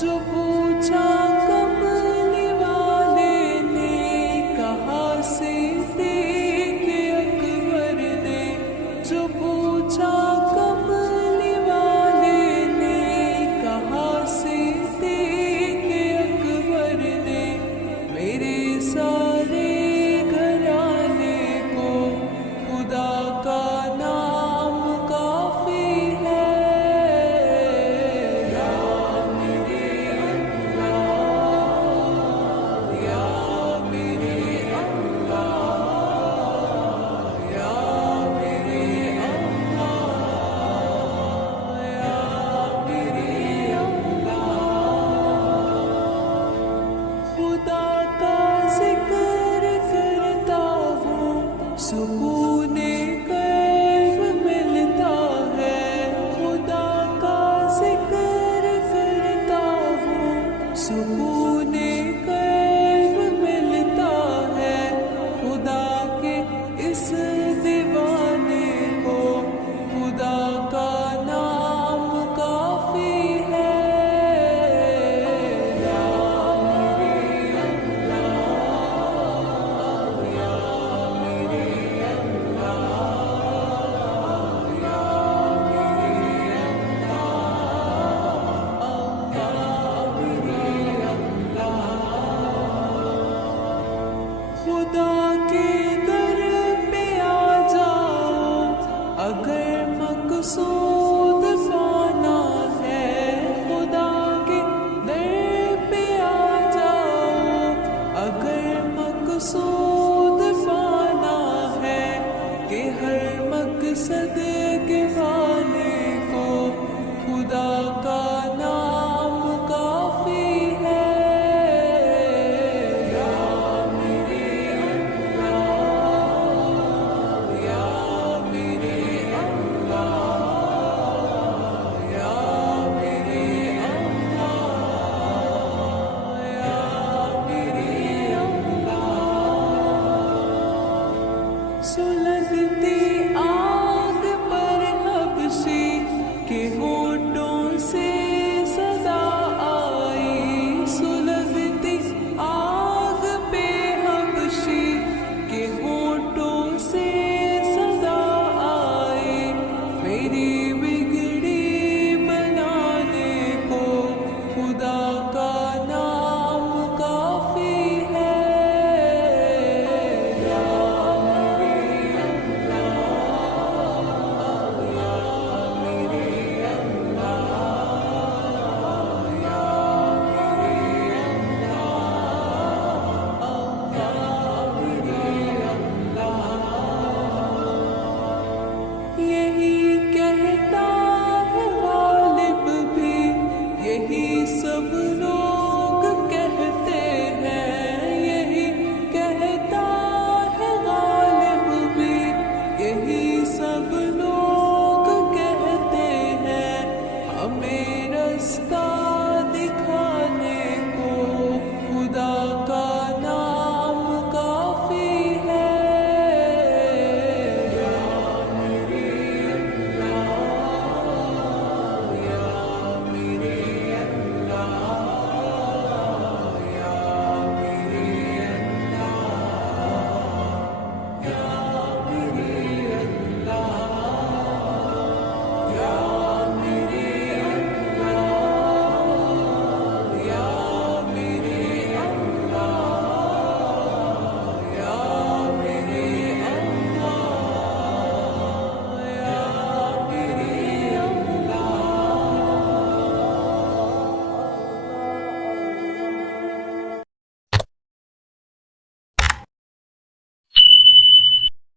جو پوچھا کملی والے نے کہا صدیق اکبر نے، جو پوچھا کملی والے نے کہا صدیق اکبر نے، میرے سارے گھرانے کو خدا کا نام کافی ہے۔ خدا کا ذکر کرتا ہوں سکون قلب ملتا ہے، خدا کا ذکر کرتا ہوں سکون قلب ملتا ہے، خدا کے اس دیوانے کو خدا کا نام کافی ہے۔ خدا کے در پہ آ جاؤ اگر مقصود پانا ہے، خدا کے در پہ آ جاؤ اگر مقصود پانا ہے، کہ ہر مقصد کے والے کو خدا کا نام کافی ہے۔ So